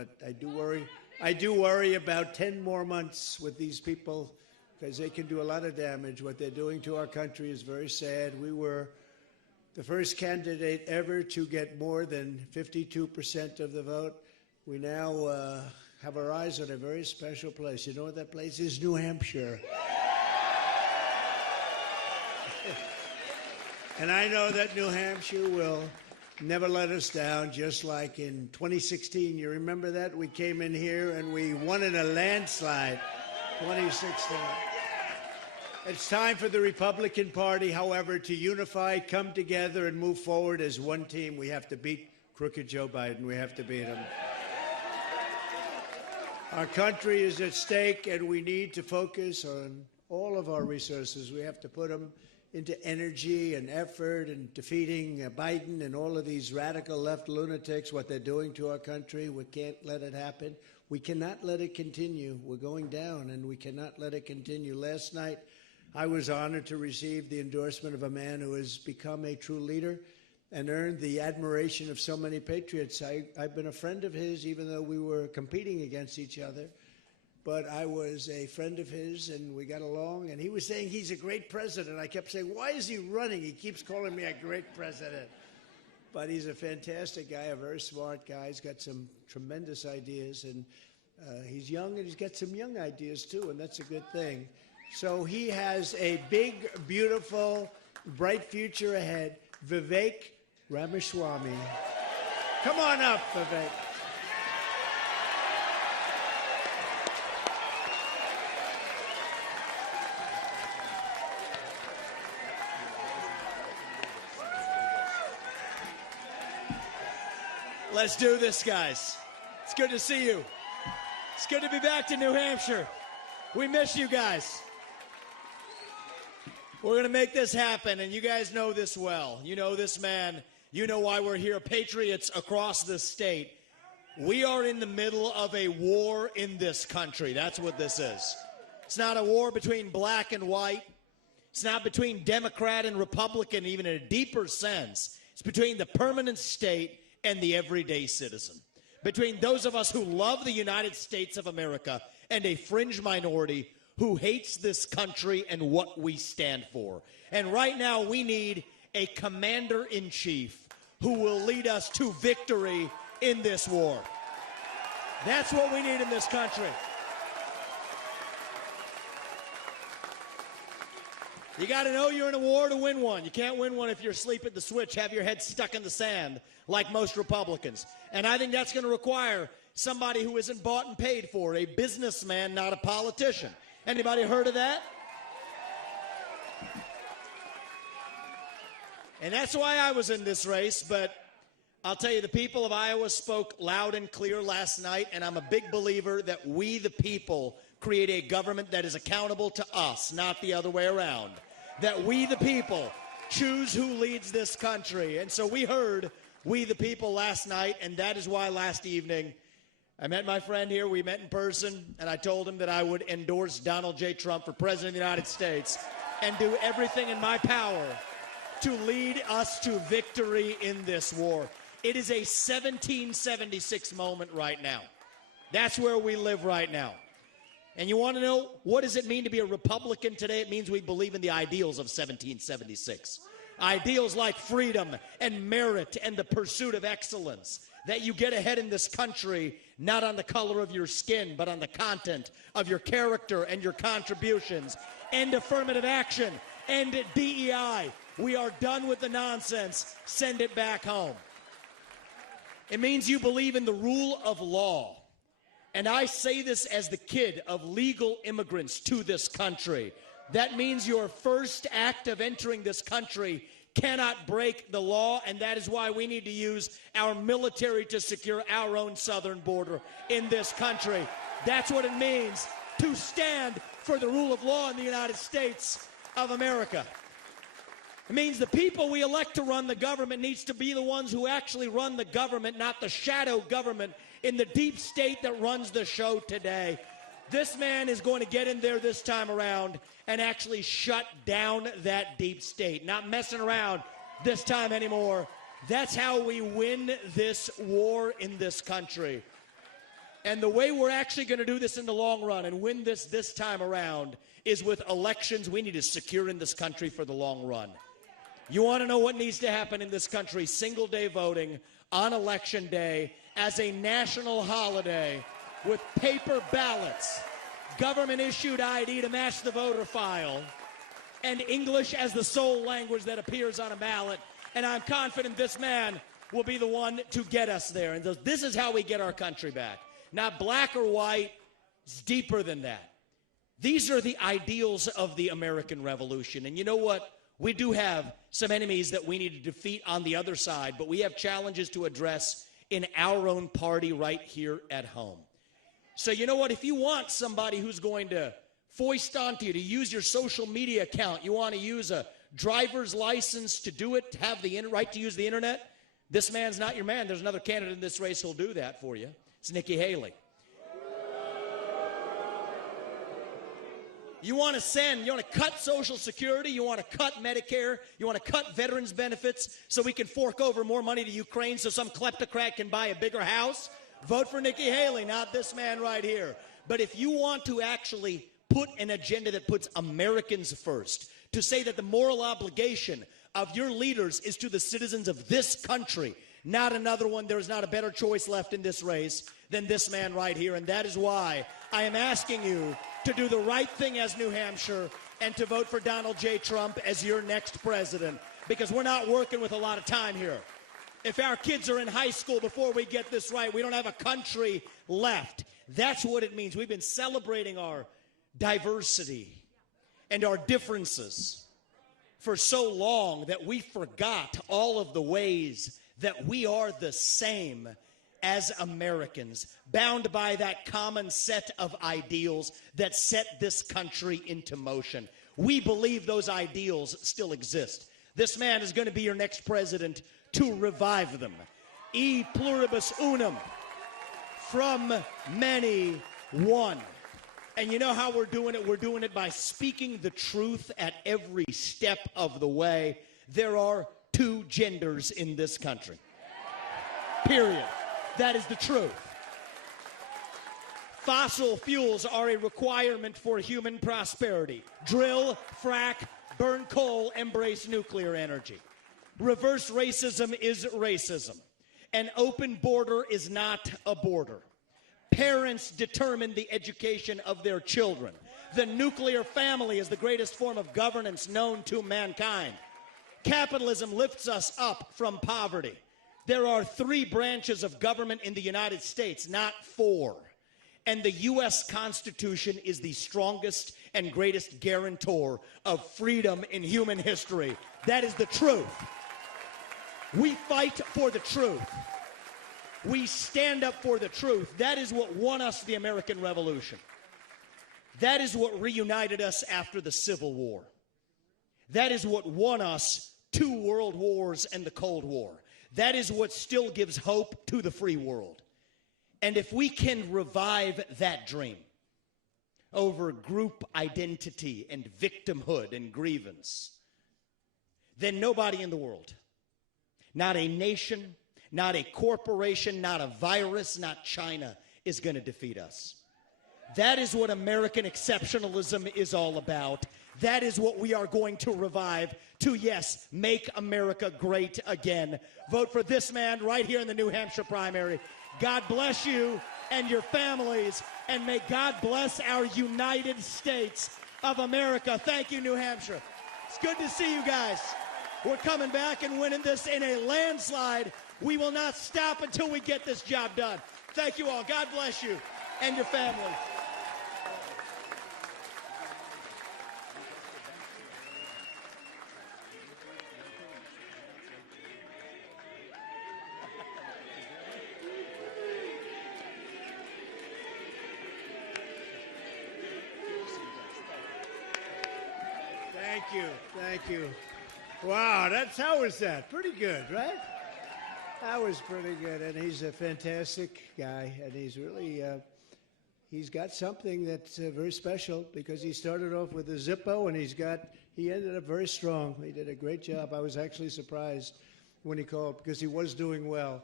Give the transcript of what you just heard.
but I do worry. I do worry about 10 more months with these people because they can do a lot of damage. What they're doing to our country is very sad. We were the first candidate ever to get more than 52% of the vote. We now have our eyes on a very special place. You know what that place is? New Hampshire. And I know that New Hampshire will never let us down, just like in 2016. You remember that? We came in here and we won in a landslide, 2016. It's time for the Republican Party, however, to unify, come together, and move forward as one team. We have to beat crooked Joe Biden. We have to beat him. Our country is at stake, and we need to focus on all of our resources. We have to put them into energy and effort and defeating Biden and all of these radical left lunatics, what they're doing to our country. We can't let it happen. We cannot let it continue. We're going down, and we cannot let it continue. Last night, I was honored to receive the endorsement of a man who has become a true leader and earned the admiration of so many patriots. I've been a friend of his, even though we were competing against each other. But I was a friend of his, and we got along, and he was saying he's a great president. I kept saying, why is he running? He keeps calling me a great president. But he's a fantastic guy, a very smart guy. He's got some tremendous ideas, and he's young, and he's got some young ideas, too, and that's a good thing. So he has a big, beautiful, bright future ahead. Vivek Ramaswamy. Come on up, Vivek. Let's do this, guys. It's good to see you. It's good to be back to New Hampshire. We miss you guys. We're going to make this happen, and you guys know this well. You know this man. You know why we're here. Patriots across the state. We are in the middle of a war in this country. That's what this is. It's not a war between black and white. It's not between Democrat and Republican, even in a deeper sense. It's between the permanent state and the everyday citizen. Between those of us who love the United States of America and a fringe minority who hates this country and what we stand for. And right now we need a commander-in-chief who will lead us to victory in this war. That's what we need in this country. You got to know you're in a war to win one. You can't win one if you're asleep at the switch, have your head stuck in the sand like most Republicans. And I think that's going to require somebody who isn't bought and paid for, a businessman, not a politician. Anybody heard of that? And that's why I was in this race, but I'll tell you, the people of Iowa spoke loud and clear last night, and I'm a big believer that we, the people, create a government that is accountable to us, not the other way around. That we, the people, choose who leads this country. And so we heard we, the people, last night, and that is why last evening I met my friend here. We met in person, and I told him that I would endorse Donald J. Trump for President of the United States and do everything in my power to lead us to victory in this war. It is a 1776 moment right now. That's where we live right now. And you want to know, what does it mean to be a Republican today? It means we believe in the ideals of 1776. Ideals like freedom and merit and the pursuit of excellence. That you get ahead in this country, not on the color of your skin, but on the content of your character and your contributions. End affirmative action. End DEI. We are done with the nonsense. Send it back home. It means you believe in the rule of law. And I say this as the kid of legal immigrants to this country. That means your first act of entering this country cannot break the law, and that is why we need to use our military to secure our own southern border in this country. That's what it means to stand for the rule of law in the United States of America. It means the people we elect to run the government needs to be the ones who actually run the government, not the shadow government in the deep state that runs the show today. This man is going to get in there this time around and actually shut down that deep state. Not messing around this time anymore. That's how we win this war in this country. And the way we're actually going to do this in the long run and win this time around is with elections we need to secure in this country for the long run. You want to know what needs to happen in this country? Single day voting on election day as a national holiday with paper ballots, government issued ID to match the voter file, and English as the sole language that appears on a ballot. And I'm confident this man will be the one to get us there. And this is how we get our country back. Not black or white, it's deeper than that. These are the ideals of the American Revolution. And you know what? We do have some enemies that we need to defeat on the other side, but we have challenges to address in our own party right here at home. So you know what? If you want somebody who's going to foist onto you to use your social media account, you want to use a driver's license to do it, to have the right to use the internet, this man's not your man. There's another candidate in this race who'll do that for you. It's Nikki Haley. You want to cut Social Security, you want to cut Medicare, you want to cut veterans benefits so we can fork over more money to Ukraine so some kleptocrat can buy a bigger house? Vote for Nikki Haley, not this man right here. But if you want to actually put an agenda that puts Americans first, to say that the moral obligation of your leaders is to the citizens of this country, not another one, there's not a better choice left in this race than this man right here. And that is why I am asking you to do the right thing as New Hampshire and to vote for Donald J. Trump as your next president, because we're not working with a lot of time here. If our kids are in high school before we get this right, we don't have a country left. That's what it means. We've been celebrating our diversity and our differences for so long that we forgot all of the ways that we are the same as Americans, bound by that common set of ideals that set this country into motion. We believe those ideals still exist. This man is going to be your next president to revive them. E pluribus unum, from many, one. And you know how we're doing it? We're doing it by speaking the truth at every step of the way. There are two genders in this country. Period. That is the truth. Fossil fuels are a requirement for human prosperity. Drill, frack, burn coal, embrace nuclear energy. Reverse racism is racism. An open border is not a border. Parents determine the education of their children. The nuclear family is the greatest form of governance known to mankind. Capitalism lifts us up from poverty. There are 3 branches of government in the United States, not 4. And the U.S. Constitution is the strongest and greatest guarantor of freedom in human history. That is the truth. We fight for the truth. We stand up for the truth. That is what won us the American Revolution. That is what reunited us after the Civil War. That is what won us 2 world wars and the Cold War. That is what still gives hope to the free world. And if we can revive that dream over group identity and victimhood and grievance, then nobody in the world, not a nation, not a corporation, not a virus, not China, is going to defeat us. That is what American exceptionalism is all about. That is what we are going to revive to, yes, make America great again. Vote for this man right here in the New Hampshire primary. God bless you and your families, and may God bless our United States of America. Thank you, New Hampshire. It's good to see you guys. We're coming back and winning this in a landslide. We will not stop until we get this job done. Thank you all. God bless you and your families. Thank you. Wow, how was that? Pretty good, right? That was pretty good, and he's a fantastic guy, and he's really, he's got something that's very special because he started off with a Zippo, and he ended up very strong. He did a great job. I was actually surprised when he called because he was doing well.